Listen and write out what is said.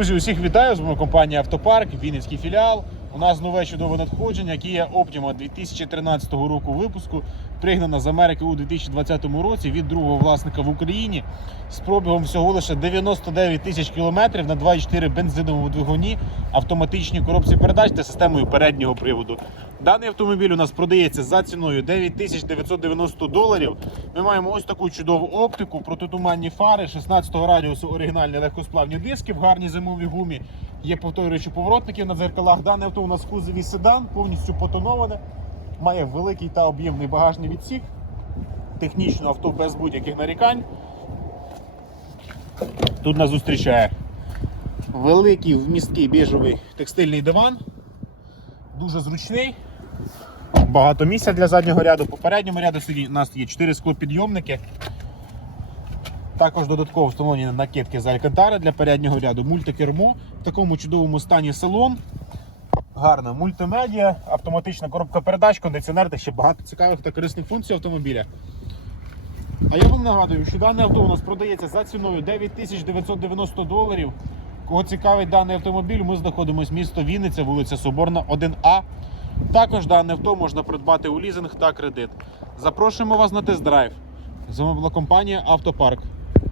Друзі, усіх вітаю! З вами компанія Автопарк, Вінницький філіал. У нас нове чудове надходження, Kia Optima 2013 року випуску, пригнана з Америки у 2020 році від другого власника в Україні з пробігом всього лише 99 тисяч кілометрів на 2,4 бензиновому двигуні, автоматичній коробці передач та системою переднього приводу. Даний автомобіль у нас продається за ціною 9990 доларів. Ми маємо ось таку чудову оптику, протитуманні фари, 16-го радіусу оригінальні легкосплавні диски в гарній зимовій гумі. Є повторюючі поворотники на дзеркалах. Дане авто у нас в кузові седан, повністю потоноване. Має великий та об'ємний багажний відсік. Технічно авто без будь-яких нарікань. Тут нас зустрічає великий вмісткий біжовий текстильний диван. Дуже зручний. Багато місця для заднього ряду. По передньому ряду у нас є 4 склопідйомники. Також додатково встановлені накидки з алькантари для переднього ряду, мультикермо, в такому чудовому стані салон. Гарна мультимедіа, автоматична коробка передач, кондиціонер та ще багато цікавих та корисних функцій автомобіля. А я вам нагадую, що дане авто у нас продається за ціною 9990 доларів. Кого цікавить даний автомобіль, ми знаходимося місто Вінниця, вулиця Соборна, 1А. Також дане авто можна придбати у лізинг та кредит. Запрошуємо вас на тест-драйв. З вами була компанія Автопарк.